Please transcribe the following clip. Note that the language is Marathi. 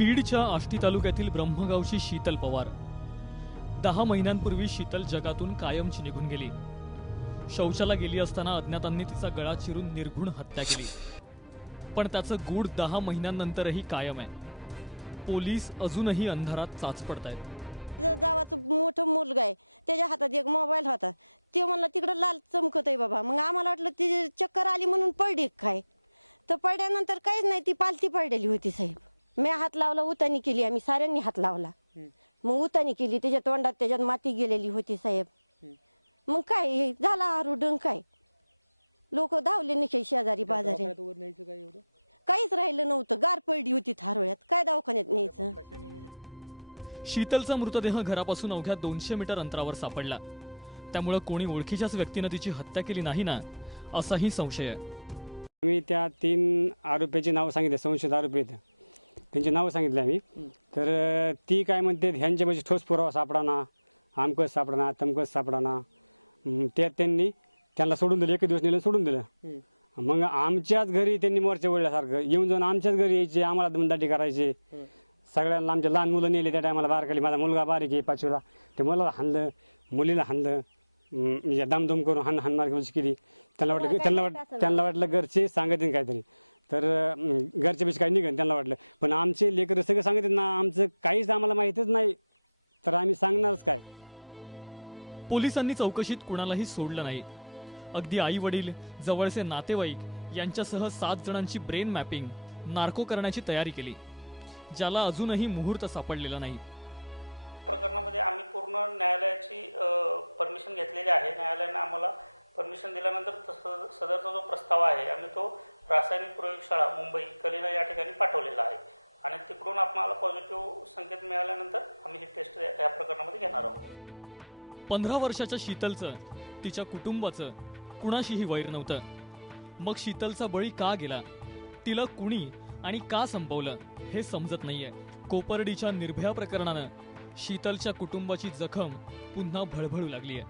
बीडच्या आष्टी तालुक्यातील ब्रह्मगावची शीतल पवार 10 महिन्यांपूर्वी शीतल जगातून कायमची निघून गेली। शौचाला गेली असताना अज्ञातांनी तिचा गळा चिरून निर्घुण हत्या केली, पण त्याचं गूढ 10 महिन्यांनंतरही कायम आहे। पोलीस अजूनही अंधारात चाचपडतायत। शीतलचा मृतदेह घरापासून अवघ्या 200 मीटर अंतरावर सापडला। त्यामुळे कोणी ओळखीच्याच व्यक्तीने तिची हत्या केली नाही ना, असाही संशय आहे। 'पोलिसांनी चौकशीत कुणालाही सोडलं नाही। अगदी आई वडील, जवळचे नातेवाईक यांच्यासह 7 जणांची ब्रेन मॅपिंग, नार्को करण्याची तयारी केली, ज्याला अजूनही मुहूर्त सापडलेला नाही। 15 वर्षाच्या शीतलचं, तिच्या कुटुंबाचं कुणाशीही वैर नव्हतं। मग शीतलचा बळी का गेला, तिला कुणी आणि का संपवलं हे समजत नाहीये। कोपर्डीच्या निर्भया प्रकरणानं शीतलच्या कुटुंबाची जखम पुन्हा भळभळू लागलीय।